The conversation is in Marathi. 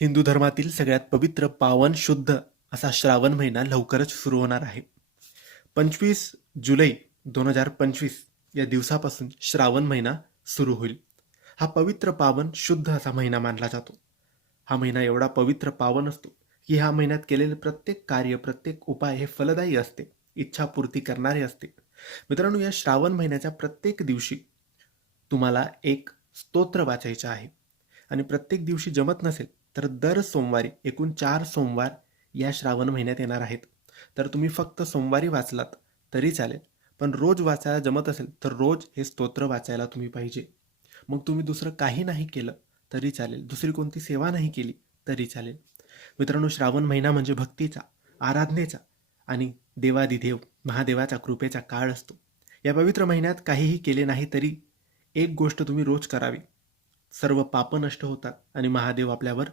हिंदू धर्मातील सगळ्यात पवित्र, पावन, शुद्ध असा श्रावण महिना लवकरच सुरू होणार आहे. 25 जुलै 2025 या दिवसापासून श्रावण महिना सुरू होईल. हा पवित्र, पावन, शुद्ध असा महिना मानला जातो. हा महिना एवढा पवित्र, पावन असतो की ह्या महिन्यात केलेले प्रत्येक कार्य, प्रत्येक उपाय हे फलदायी असते, इच्छापूर्ती करणारे असते. मित्रांनो, या श्रावण महिन्याच्या प्रत्येक दिवशी तुम्हाला एक स्तोत्र वाचायचं आहे. आणि प्रत्येक दिवशी जमत नसेल तर दर सोमवारी, एकूण 4 सोमवार या श्रावण महिन्यात येणार आहेत. तर तुम्ही फक्त सोमवारी वाचलात तरी चालेल, पण रोज वाचायला जमत असेल तर रोज हे स्तोत्र वाचायला तुम्ही पाहिजे. मग तुम्ही दुसरं काही नाही केलं तरी चालेल, दुसरी कोणती सेवा नाही केली तरी चालेल. मित्रांनो, श्रावण महिना म्हणजे भक्तीचा, आराधनेचा आणि देवादिदेव महादेवाच्या कृपेचा काळ असतो. या पवित्र महिन्यात काहीही केले नाही तरी एक गोष्ट तुम्ही रोज करावी. सर्व पाप नष्ट होतात आणि महादेव आपल्यावर